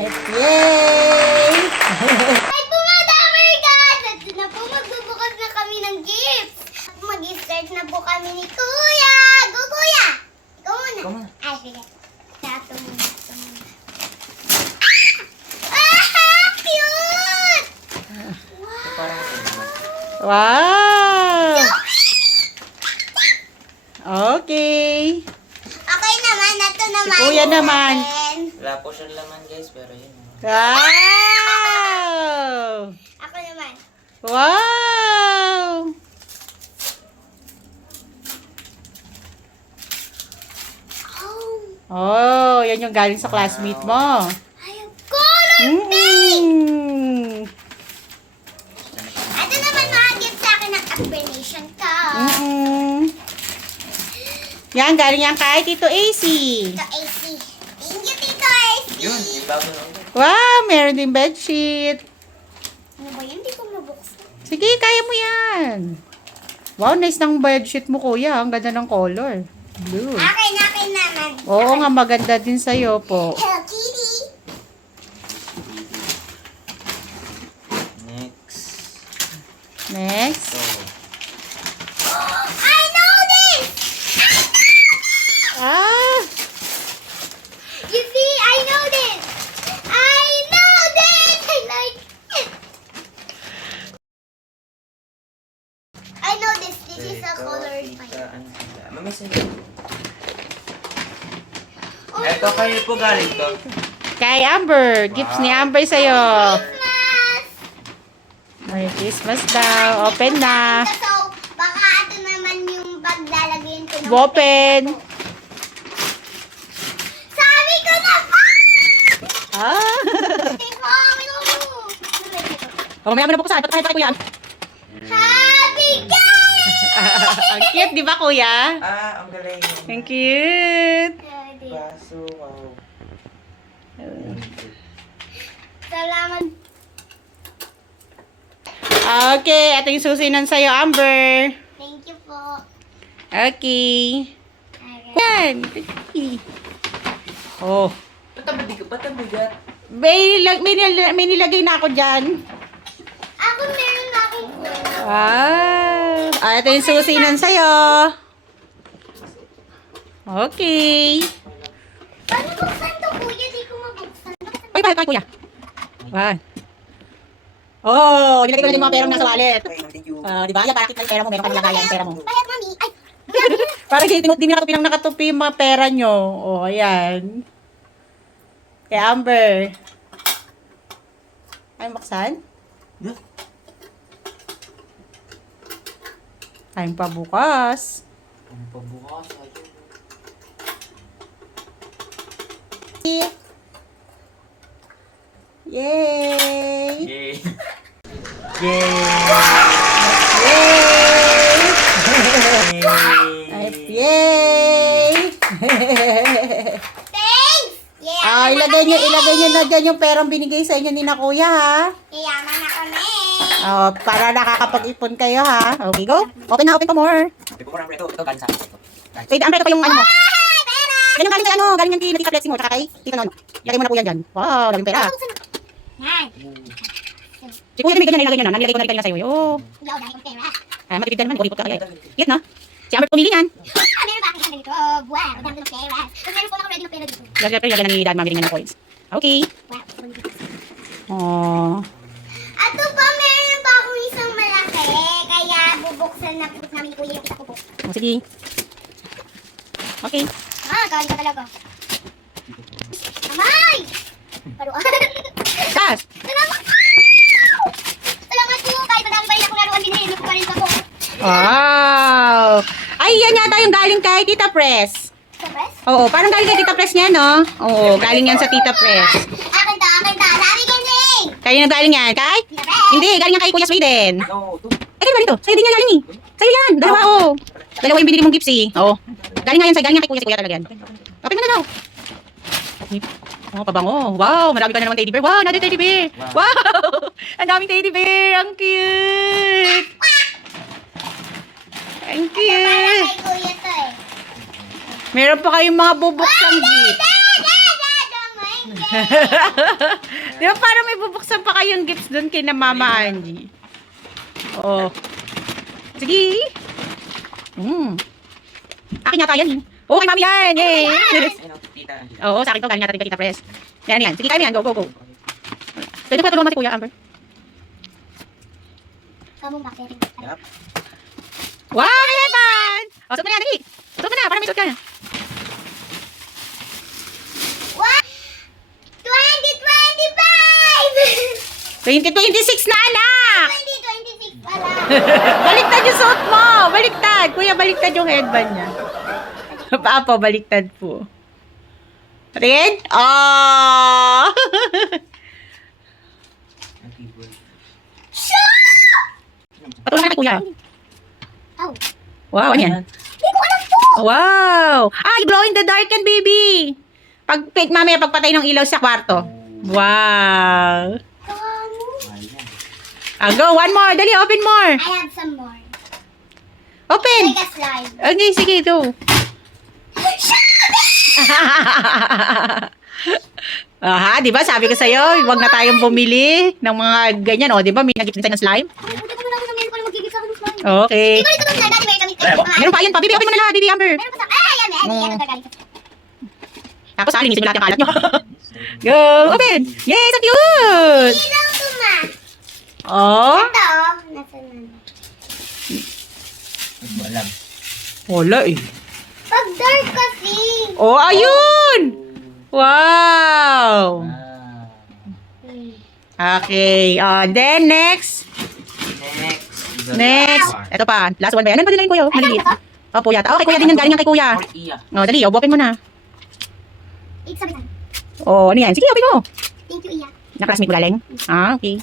Yay! Ay po mga Damer God! Ito na po, magbubukas na kami ng gifts. Mag-start na po kami ni Kuya! Go Kuya! Ikaw muna. Ikaw muna. Ay, sige. Ito muna. Ah! Cute! Ito parang Wow! Okay. Okay naman, ito naman. Si Kuya naman. wala po siyang laman guys, pero yun. Wow! Ako naman. Wow! Oh, Oh, yan yung galing sa classmate mo. I have color! Mm. Ito naman mga gift sa akin ng affirmation ko. Yan, galing yan kay Tito AC. Ito, AC. Thank you, Tito AC. Yun, yung bago na ulit. Wow, meron din bedsheet. Ano ba yun? Hindi ko mabuksan. Sige, kaya mo yan. Wow, nice ng bedsheet mo, kuya. Ang ganda ng color. Blue. Akin naman. Oo nga, maganda din sa'yo po. Hello, Kitty. Next. Next. So, I know this! Ah! You see, I know this! I know this! I like it! I know this. This is a ito, colored tita, file. ano sila? Mamisa yun. Ito kayo po galing to. Kay Amber. Gifts ni Amber sa'yo. Christmas! Merry Christmas daw. Open na. So, baka ito naman yung paglalagyan ko ng Open. Sabi ko na pa! Ah! Oh, mamaya mo na buksan. Patakahin pa kay kuya. Happy guys! Ang cute, di ba kuya? Ah, ang galing. Ang cute. Baso, wow. Salamat. Okay, ito yung susinan sa'yo, Amber. Thank you po. Okay. Yan. Oh. Ba't ang bigat? May nilagay na ako dyan. Ako meron na akong kuya. Wow. Ah, ito yung susinan sa'yo. Okay. Paano buksan to, kuya? Di ko mabuksan. Ay, kay kuya. Wow. Oh, nilagay ko na din mga perang nasa wallet. Thank you. Di ba? Yan, para kita yung pera mo. Meron ka nilagayan yung pera mo. Bayad, mami. Ay, Para di nakatupi ng nakatupi yung mga pera nyo. Oh, ayan. Kay Amber. Ay, buksan? Yeah. Tayong pa bukas. Ang pabukas. Yay! Yay! Yay! Ay, yay! thanks! Yeah, Ah, ilagay nyo na dyan yung perang binigay sa inyo ni na kuya, ha? yaman na kami. Oh, para nakakapag-ipon kayo, ha? Okay, go. Open na, open pa more. Ito po, ito galing sa akin. Wait, Amber, ito pa yung ano mo. Ay, pera! Yan yung galing sa ano, galing yung Tita Flexi mo, tsaka kay Tita Nono. Ilagay mo na po yan dyan. Wow, daming pera. Yan. Si kuya nilagay niya na. Nilagay ko na rin kanina sa'yo. Oh. Yaw, dahil kong pera. Ah, matipid ka naman. Goripot ka kaya. Cute, no? Si Amber pumili yan. Ah, meron ba akong ganito? Wow, dami ng pera. Tapos meron po ako ready ng pera dito. Siyempre, lagyan na ni Dad Mami rin ng coins. Okay. Wow. Oh. Ato pa, meron pa akong isang malaki. Kaya bubuksan na po namin ni Kuya yung isa ko po. Oh, sige. Okay. Ah, galing ka talaga. Amay! Paruan. Tas! Salamat! Salamat po. Kahit madami pa rin akong laruan, binili ko pa rin ako. Wow! Ay, yan yata yung galing kay Tita Press. Sa press? Oo, parang galing kay Tita Press niya, no? Oo, galing yan sa Tita Press. Akin to, akin to. Dami ginseng! Kayo na galing yan, kay? Sa press! Hindi, galing yan kay Kuya Sweden. No, ito. Eh, kayo ba dito? Sa'yo din yan galing eh. Sa'yo yan, dalawa oh. Dalawa yung binili mong gifts eh. Oo. Galing nga yan sa'yo, galing yan kay Kuya, si Kuya talaga yan. Open mo na daw. Oh, pabango. Wow, marami ka na naman teddy bear. Wow, another teddy bear. Wow! Ang daming teddy bear. Ang cute. Ang Para cute. kay Kuya to eh. Meron pa kayong mga bubuksang gift. Dad! Oh my God! Di ba parang may bubuksan pa kayong gifts doon kay na Mama Angie? Oo. Sige. Akin yata yan. Oo, kay Mami yan. Yay. Ayun, tita. Oo, sa akin to. Galing natin kay Tita Pres. Yan, yan. Sige, kaya mo yan. Go, go, go. Pwede pa tulungan mo si Kuya Amber. Kamong bakit? Yup. Wow, Evan! O, suot mo na yan. Dali. Suot mo na. Para may suot ka. What? 2025! 2026 na, anak! 2026 pala. Baliktad yung suot mo. Baliktad. Kuya, baliktad yung headband niya. Papa, baliktad po. Red? Oh! Happy birthday. Patulungan ka kay Kuya. Oh, Wow, ano yan? hindi ko alam to. Wow! Ay, glow in the dark yan, baby! Mamaya pagpatay ng ilaw sa kwarto. Wow! Kamu. Mahal yan. Go, one more. Dali, open more. I have some more. Open! Like a slime. Okay, sige, go. Aha, di ba? Sabi ko sa'yo, huwag na tayong bumili ng mga ganyan. O, di ba? May nag-gift din tayo ng slime. Ay, buti ko lang naman ko magiging sa akin ng slime. Okay. Di ba ito na dati may kami? Meron pa yun pa. Bibi, open mo na lahat, Bibi Amber. Meron pa sa... Ay, yan. Yan, gagaling. Tapos, linisin mo lahat yung kalat nyo. Go, open! Yay, so cute! Ilaw to, ma. Oh, Ito, nasa na. Hindi mo alam. wala eh. Pag dark kasi. Oh, ayun! Wow! Ah. Okay, then next. Next. Ito pa, last one ba yan? Ano ba din kuya? Maliliit. Opo yata. Okay, kuya din yan. Galing yan kay kuya. Or iya. Oh, dali, open mo na. Sabitan. Oh, ano yan? Sige, open mo. Thank you, Iya. Na-classmate mo galing? Ah, okay.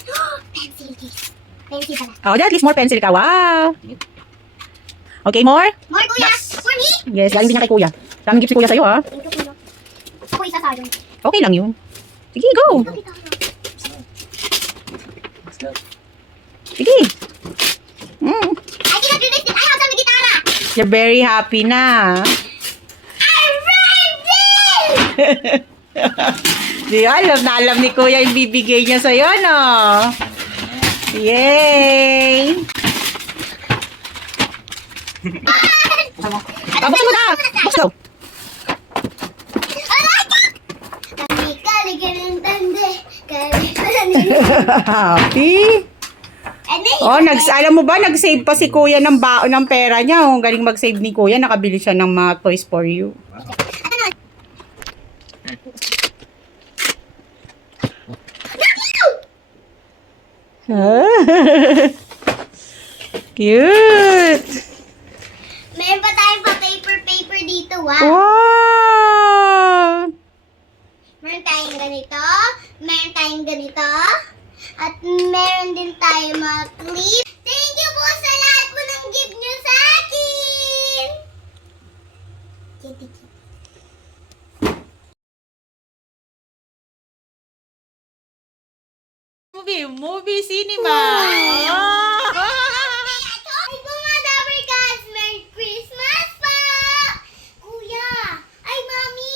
Pencil case. Pencil pala. Oh, at least more pencil ka. Wow. Okay, more? More, kuya. Yes. For me? Yes, galing din yan kay kuya. Daming gift si kuya sa'yo, ha? Thank you, kuya. Ako isa sa akin. Okay lang yun. Sige, go. Let's go. Sige. I cannot do this. I have some gitara. You're very happy na. I rhymed it! Di alam na alam ni kuya yung bibigay niya sa'yo, no? Yay! Buksan mo na! Buksan mo! Kami kaligaling tande. Kaligaling. Happy? Oh, alam mo ba, nag-save pa si kuya ng baon ng pera niya. Oh, galing mag-save ni kuya. Nakabili siya ng mga toys for you. Cute! Meron pa tayong pa-paper dito, wow. Wow! Meron tayong ganito. Meron tayong ganito. At meron din tayong mga clip. Thank you po sa lahat po ng gift nyo sa akin! Kitty, kitty. Movie cinema! Ay po mga Dabber Gods! Merry Christmas pa! Kuya! Ay, Mami!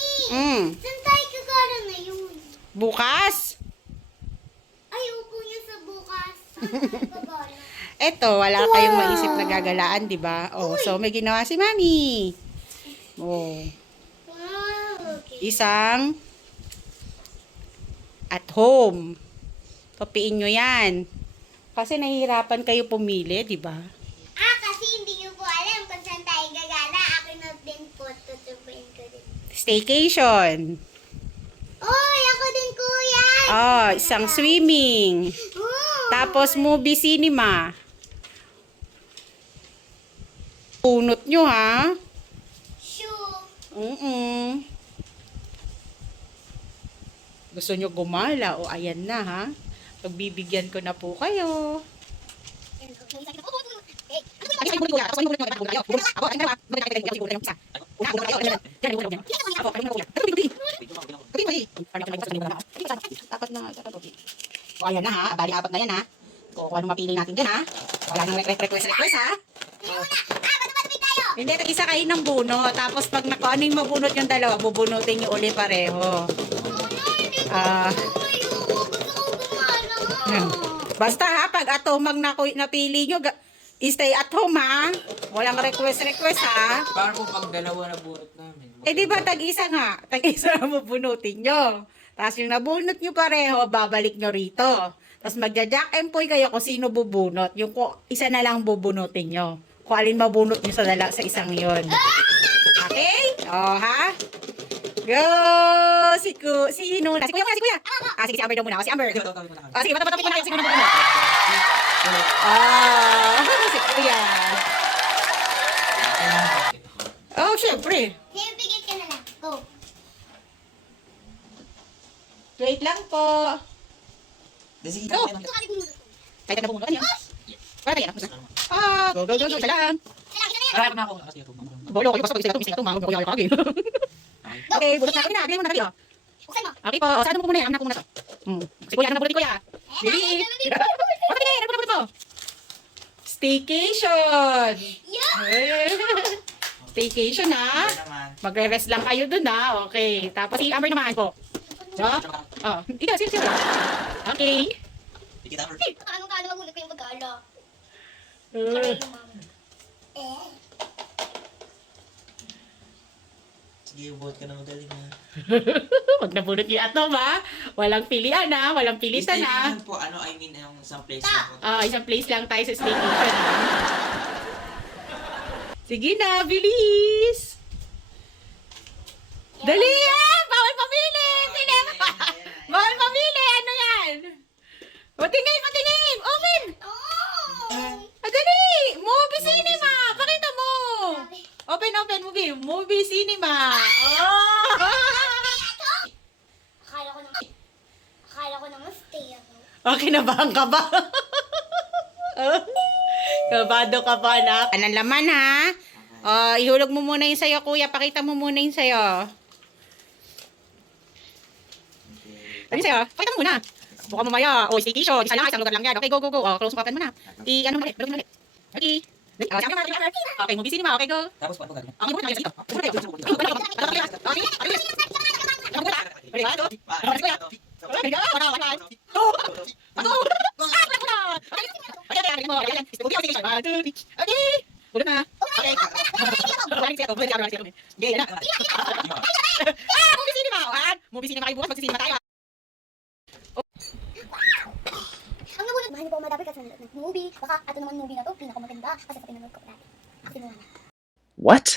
Saan tayo kagala ngayon? Bukas? Ay, upo niya sa bukas. Saan tayo kagala? Eto, wala kayong maisip na gagalaan, di ba? Oh, so may ginawa si Mami. Oh, Wow, okay. isang at home. Topiin nyo yan. Kasi nahihirapan kayo pumili, di ba? Kasi hindi niyo po alam kung saan tayo gagala. Ako na din po, tutubuin ko din. Staycation. Oy, ako din, kuya! Oh, isang swimming. Oh. Tapos movie cinema. Punot nyo, ha? Shoe. Gusto nyo gumala? O, ayan na, ha? Pagbibigyan ko na po kayo. O, ayan na, ha? Bali, apat na yan, ha? Kung ano mapili natin dyan, ha? Wala nang request, ha? Hindi, isa kayo ng bunot. Tapos pag ano yung mabunot yung dalawa, bubunutin nyo uli pareho. Gusto ko Basta ha, pag atomang napili nyo, stay at home ha. Walang request ha. Para po pag dalawa na bunot namin. Eh di ba tag-isa nga? Tag-isa na mabunutin nyo. Tapos yung nabunot nyo pareho, babalik nyo rito. Tapos magja-jack and poy kayo kung sino bubunot. Yung isa na lang bubunutin nyo. Kung alin mabunot nyo sa isang yon. Okay? O ha? Go! Sino na? Si Kuya muna, si Kuya. Sige, si Amber daw muna. Si Amber. Sige, patapit muna kayo. Sino na bubunot? Si Kuya. Oh, syempre. Sige, bigyan ka na lang. Go. Wait lang po. Sige, Go! Ito kami bumulot. Kahit na bubunot niyo. Para tayo. Go. Isa lang. Marami na ako. Kasi ito. Bolo, kayo basta pag-isa ito. Mga kuya kayo kagin. Okay, bunot na. Bigyan mo na dali. Buksan mo. Okay po. Saan mo muna yan? Anak ko muna to. Si Kuya, ano na bunot ni Kuya? Dili. Ano bunot mo? Staycation. Yeah! Staycation na. naman. Magre-rest lang kayo dun na. Okay. Tapos si Amber naman po. So, ikaw, sino? Okay. Kita ko. Anong magulit ko yung pag-aala? Sige, buhat ka na magaling ha. Huwag nabunot yung atom ha. Walang pilian ha. Walang pilitan ha. po, I mean, yung isang place na po. Isang place lang tayo sa staycation. Sige na, bilis! Dali yan! Bawal pamili! Bawal pamili! Ano yan? Patingin! Open! Dali! Movie cinema! Pakita mo! Open, movie cinema! Oh! Akala ko naman stay ako. Okay, nabahan ka ba? Kabado ka pa, anak. Anong laman, ha? Ihulog mo muna yung sayo, kuya. Pakita mo muna yung sayo. Ano yung sayo? Pakita mo muna. Buka mo maya. Staycation. Isa lang, isang lugar lang yan. Okay, go. Close mo muna. Ano mo ulit? Balog mo ulit. Okay. Okay, movie cinema. Okay, go. Tapos paano gagawin? Okay, muna. Okay. Ulit na. Okay. Movie cinema. Movie cinema kayo bukas. Magsisinema tayo. Ang nabunot, mahal niyo po madami kasi nanonood ng movie. Baka ito naman movie na to, pinakamaganda. Kasi sa pinanood ko dati. Ako tinuha na. What?